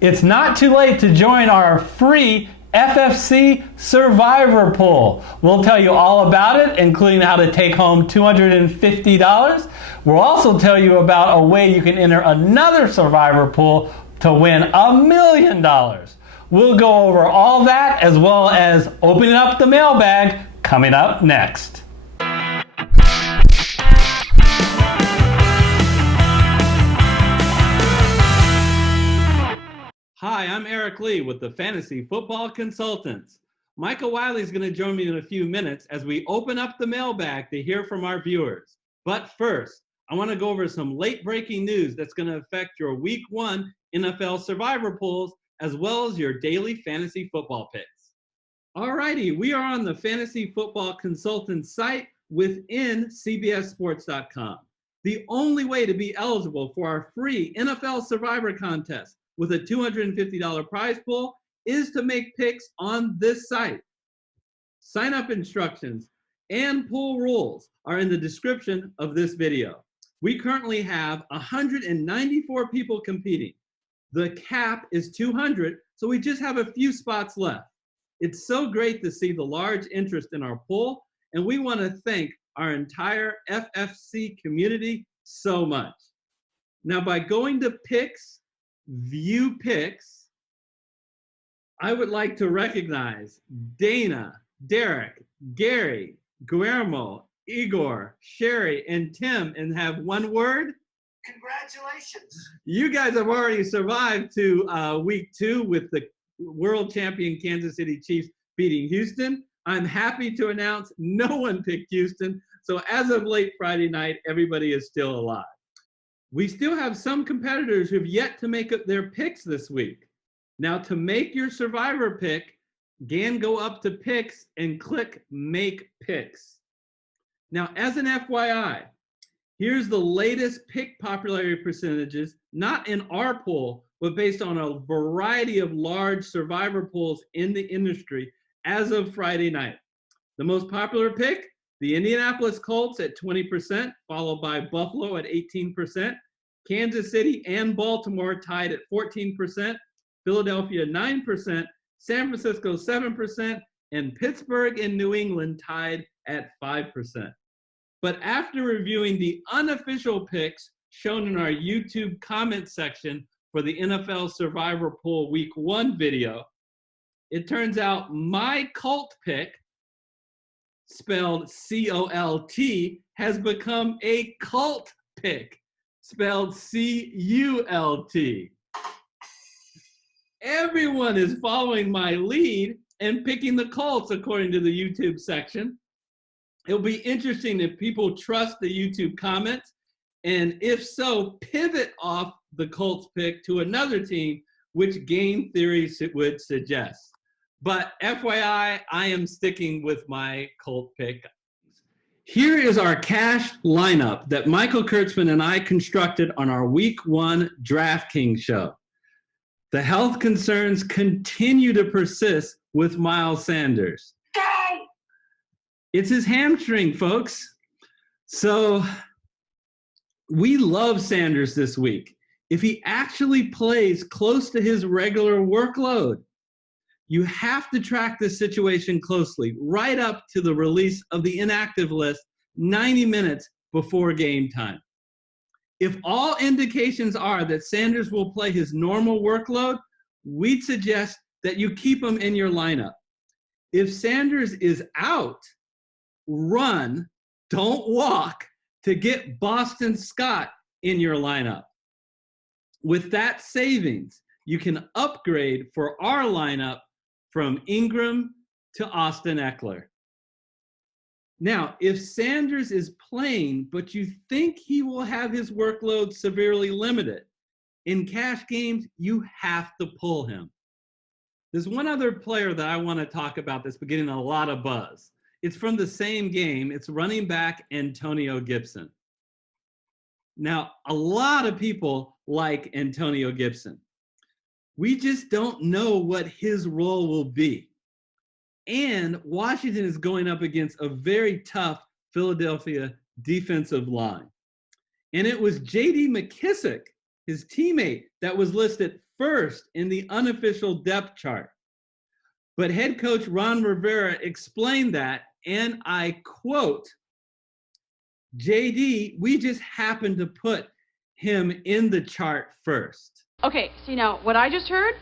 It's not too late to join our free FFC Survivor Pool. We'll tell you all about it, including how to take home $250. We'll also tell you about a way you can enter another Survivor Pool to win $1 million. We'll go over all that as well as opening up the mailbag coming up next. Hi, I'm Eric Lee with the Fantasy Football Consultants. Michael Wiley is going to join me in a few minutes as we open up the mailbag to hear from our viewers. But first, I want to go over some late-breaking news that's going to affect your Week 1 NFL Survivor Pools as well as your daily fantasy football picks. Alrighty, we are on the Fantasy Football Consultants site within CBSSports.com. The only way to be eligible for our free NFL Survivor contest with a $250 prize pool is to make picks on this site. Sign-up instructions and pool rules are in the description of this video. We currently have 194 people competing. The cap is 200, so we just have a few spots left. It's so great to see the large interest in our pool, and we want to thank our entire FFC community so much. Now, by going to picks, view picks, I would like to recognize Dana, Derek, Gary, Guillermo, Igor, Sherry, and Tim, and have one word. Congratulations. You guys have already survived to Week 2 with the world champion Kansas City Chiefs beating Houston. I'm happy to announce no one picked Houston. So as of late Friday night, everybody is still alive. We still have some competitors who have yet to make up their picks this week. Now, to make your Survivor pick, again, go up to picks and click Make Picks. Now, as an FYI, here's the latest pick popularity percentages, not in our pool, but based on a variety of large Survivor pools in the industry as of Friday night. The most popular pick, the Indianapolis Colts at 20%, followed by Buffalo at 18%, Kansas City and Baltimore tied at 14%, Philadelphia 9%, San Francisco 7%, and Pittsburgh and New England tied at 5%. But after reviewing the unofficial picks shown in our YouTube comment section for the NFL Survivor Pool Week 1 video, it turns out my cult pick, spelled C-O-L-T, has become a cult pick, spelled C-U-L-T. Everyone is following my lead and picking the Colts according to the YouTube section. It'll be interesting if people trust the YouTube comments, and if so, pivot off the Colts pick to another team, which game theory would suggest. But FYI, I am sticking with my Colt pick. Here is our cash lineup that Michael Kurtzman and I constructed on our Week 1 DraftKings show. The health concerns continue to persist with Miles Sanders. It's his hamstring, folks. So we love Sanders this week. If he actually plays close to his regular workload, you have to track this situation closely, right up to the release of the inactive list 90 minutes before game time. If all indications are that Sanders will play his normal workload, we'd suggest that you keep him in your lineup. If Sanders is out, run, don't walk, to get Boston Scott in your lineup. With that savings, you can upgrade for our lineup from Ingram to Austin Eckler. Now, if Sanders is playing, but you think he will have his workload severely limited, in cash games, you have to pull him. There's one other player that I want to talk about that's been getting a lot of buzz. It's from the same game. It's running back Antonio Gibson. Now, a lot of people like Antonio Gibson. We just don't know what his role will be. And Washington is going up against a very tough Philadelphia defensive line. And it was J.D. McKissick, his teammate, that was listed first in the unofficial depth chart. But head coach Ron Rivera explained that, and I quote, JD, we just happened to put him in the chart first. Okay, so what I just heard?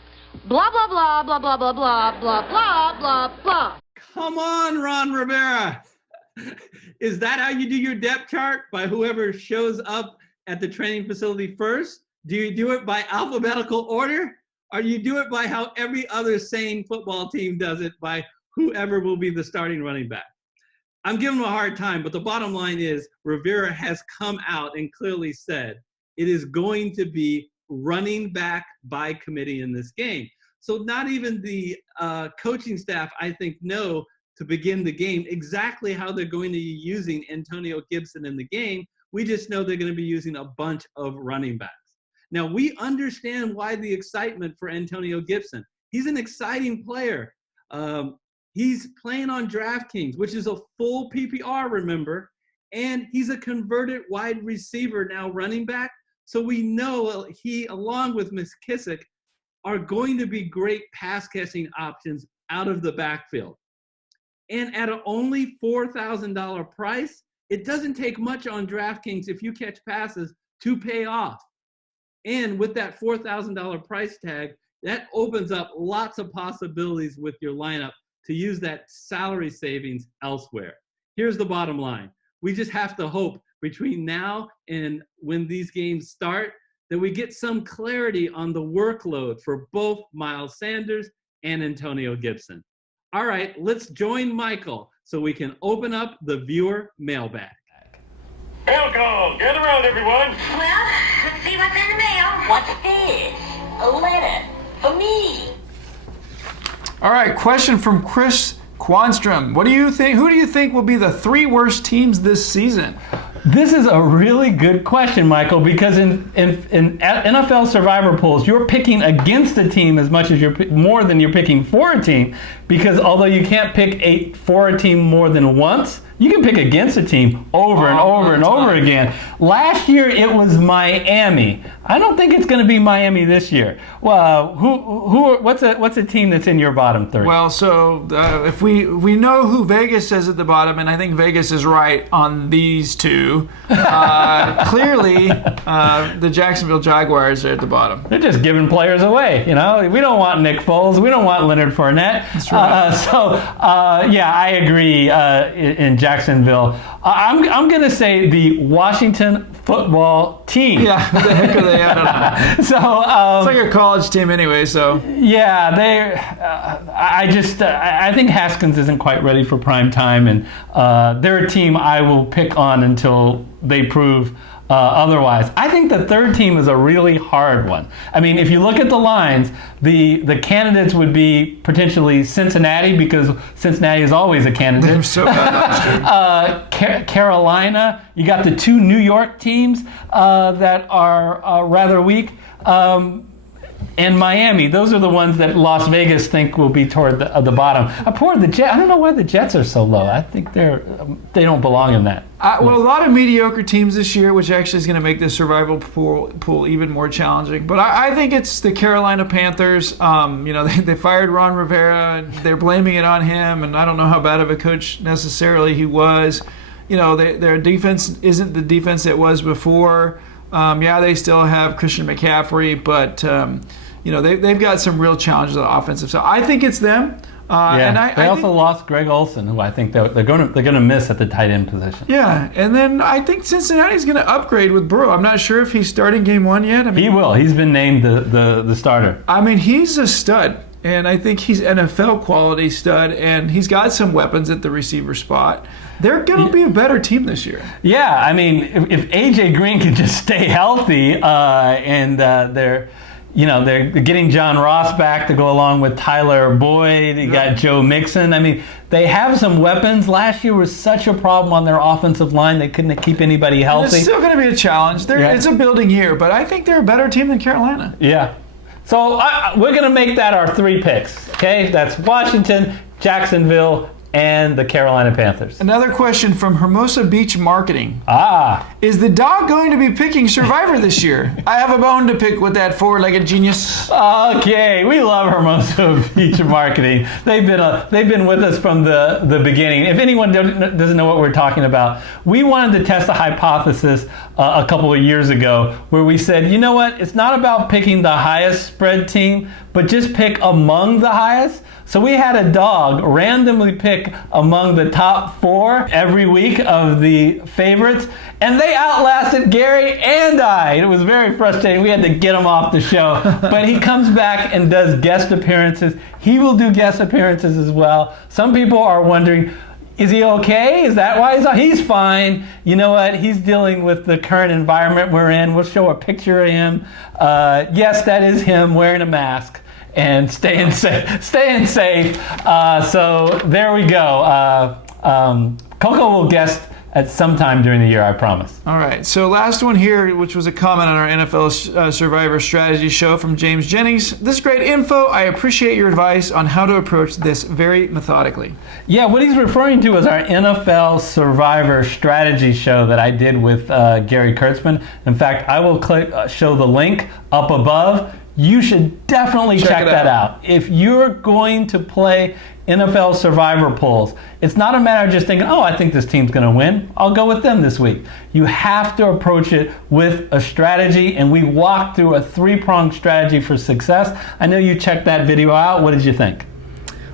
Blah, blah, blah, blah, blah, blah, blah, blah, blah, blah, blah. Come on, Ron Rivera. Is that how you do your depth chart? By whoever shows up at the training facility first? Do you do it by alphabetical order? Or do you do it by how every other sane football team does it, by whoever will be the starting running back? I'm giving him a hard time, but the bottom line is Rivera has come out and clearly said it is going to be running back by committee in this game. So not even the coaching staff, I think, know to begin the game exactly how they're going to be using Antonio Gibson in the game. We just know they're going to be using a bunch of running backs. Now, we understand why the excitement for Antonio Gibson. He's an exciting player. He's playing on DraftKings, which is a full PPR, remember, and he's a converted wide receiver now running back. So we know he, along with McKissick, are going to be great pass catching options out of the backfield. And at an only $4,000 price, it doesn't take much on DraftKings if you catch passes to pay off. And with that $4,000 price tag, that opens up lots of possibilities with your lineup to use that salary savings elsewhere. Here's the bottom line. We just have to hope between now and when these games start that we get some clarity on the workload for both Miles Sanders and Antonio Gibson. All right, let's join Michael so we can open up the viewer mailbag. Mail call. Gather around, everyone. Well, let's see what's in the mail. What's this? A letter for me. All right, question from Chris Quanstrom. What do you think? Who do you think will be the 3 worst teams this season? This is a really good question, Michael, because in NFL Survivor Pools, you're picking against a team as much as more than you're picking for a team, because although you can't pick for a team more than once, you can pick against a team over and over and over again. Last year it was Miami. I don't think it's going to be Miami this year. Well, what's a team that's in your bottom 3? Well, so if we know who Vegas is at the bottom, and I think Vegas is right on these two. Clearly, the Jacksonville Jaguars are at the bottom. They're just giving players away. We don't want Nick Foles. We don't want Leonard Fournette. That's right. Yeah, I agree. In Jacksonville, I'm going to say the Washington Football Team. Yeah, who the heck are they? I don't know. So it's like a college team anyway. So yeah, I think Haskins isn't quite ready for prime time, and they're a team I will pick on until they prove otherwise. I think the third team is a really hard one. I mean, if you look at the lines, the candidates would be potentially Cincinnati, because Cincinnati is always a candidate. They're so bad last year. Carolina, you got the 2 New York teams that are rather weak. And Miami, those are the ones that Las Vegas think will be toward the bottom. I don't know why the Jets are so low. I think they don't belong in that. Well, a lot of mediocre teams this year, which actually is going to make the survival pool even more challenging. But I think it's the Carolina Panthers. They fired Ron Rivera, and they're blaming it on him. And I don't know how bad of a coach necessarily he was. Their defense isn't the defense it was before. They still have Christian McCaffrey, but they've got some real challenges on the offensive side. I think it's them. And they also lost Greg Olsen, who I think they're going to miss at the tight end position. Yeah, and then I think Cincinnati's going to upgrade with Burrow. I'm not sure if he's starting game 1 yet. He will. He's been named the starter. I mean, he's a stud, and I think he's NFL quality stud, and he's got some weapons at the receiver spot. They're going to be a better team this year. Yeah, I mean, if A.J. Green can just stay healthy, and they're getting John Ross back to go along with Tyler Boyd. You got Joe Mixon. I mean, they have some weapons. Last year was such a problem on their offensive line. They couldn't keep anybody healthy. It's still going to be a challenge. It's a building year, but I think they're a better team than Carolina. Yeah. So we're going to make that our 3 picks. Okay, that's Washington, Jacksonville, and the Carolina Panthers. Another question from Hermosa Beach Marketing. Is the dog going to be picking Survivor this year? I have a bone to pick with that four-legged genius. Okay, we love Hermosa Beach Marketing. They've been with us from the beginning. If anyone doesn't know what we're talking about, we wanted to test a hypothesis a couple of years ago where we said, you know what, it's not about picking the highest spread team, but just pick among the highest. So we had a dog randomly pick among the top 4 every week of the favorites, and they outlasted Gary and I. It was very frustrating. We had to get him off the show. But he comes back and does guest appearances. He will do guest appearances as well. Some people are wondering, is he okay? Is that why he's fine? You know what? He's dealing with the current environment we're in. We'll show a picture of him. Yes, that is him wearing a mask and staying safe. So there we go. Coco will guest at some time during the year, I promise. All right, so last one here, which was a comment on our NFL Survivor Strategy show from James Jennings. This is great info. I appreciate your advice on how to approach this very methodically. Yeah, what he's referring to is our NFL Survivor Strategy show that I did with Gary Kurtzman. In fact, I will show the link up above. You should definitely check that out. If you're going to play NFL Survivor Pools, it's not a matter of just thinking, oh, I think this team's going to win. I'll go with them this week. You have to approach it with a strategy, and we walked through a 3-pronged strategy for success. I know you checked that video out. What did you think?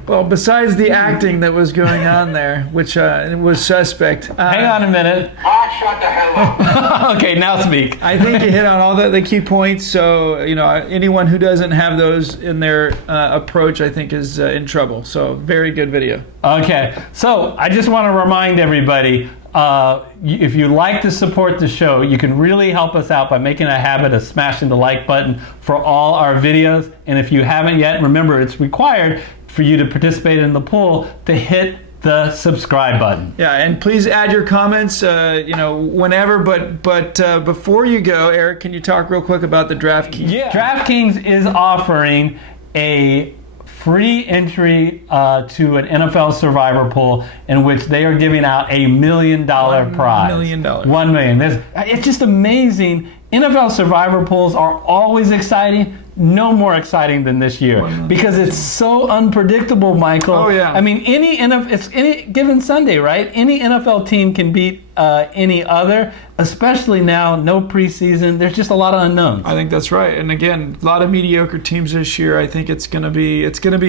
Well, besides the acting that was going on there, which was suspect. Hang on a minute. Shut the hell up. Okay, now speak. I think you hit on all the key points. So, anyone who doesn't have those in their approach, I think, is in trouble. So, very good video. Okay, so I just want to remind everybody, if you like to support the show, you can really help us out by making a habit of smashing the like button for all our videos. And if you haven't yet, remember, it's required for you to participate in the pool to hit the subscribe button. Yeah, and please add your comments, whenever. But before you go, Eric, can you talk real quick about the DraftKings? Yeah, DraftKings is offering a free entry to an NFL Survivor Pool in which they are giving out $1 million prize. $1 million. $1 million. It's just amazing. NFL Survivor Pools are always exciting. No more exciting than this year because it's so unpredictable, Michael. Oh yeah. I mean, it's any given Sunday, right? Any NFL team can beat any other, especially now, no preseason. There's just a lot of unknowns. I think that's right. And again, a lot of mediocre teams this year. I think it's gonna be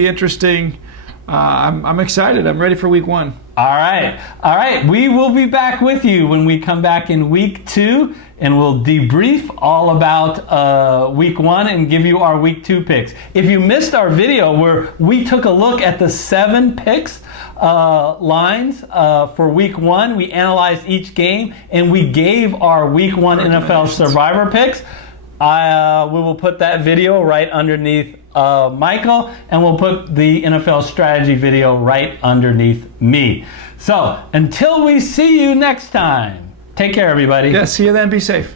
interesting. I'm excited. I'm ready for week 1. All right. We will be back with you when we come back in week 2, and we'll debrief all about week 1 and give you our week 2 picks. If you missed our video where we took a look at the 7 picks lines for week 1, we analyzed each game and we gave our week 1 NFL Survivor picks. We will put that video right underneath Michael, and we'll put the NFL strategy video right underneath me. So until we see you next time, take care, everybody. Yeah, see you then. Be safe.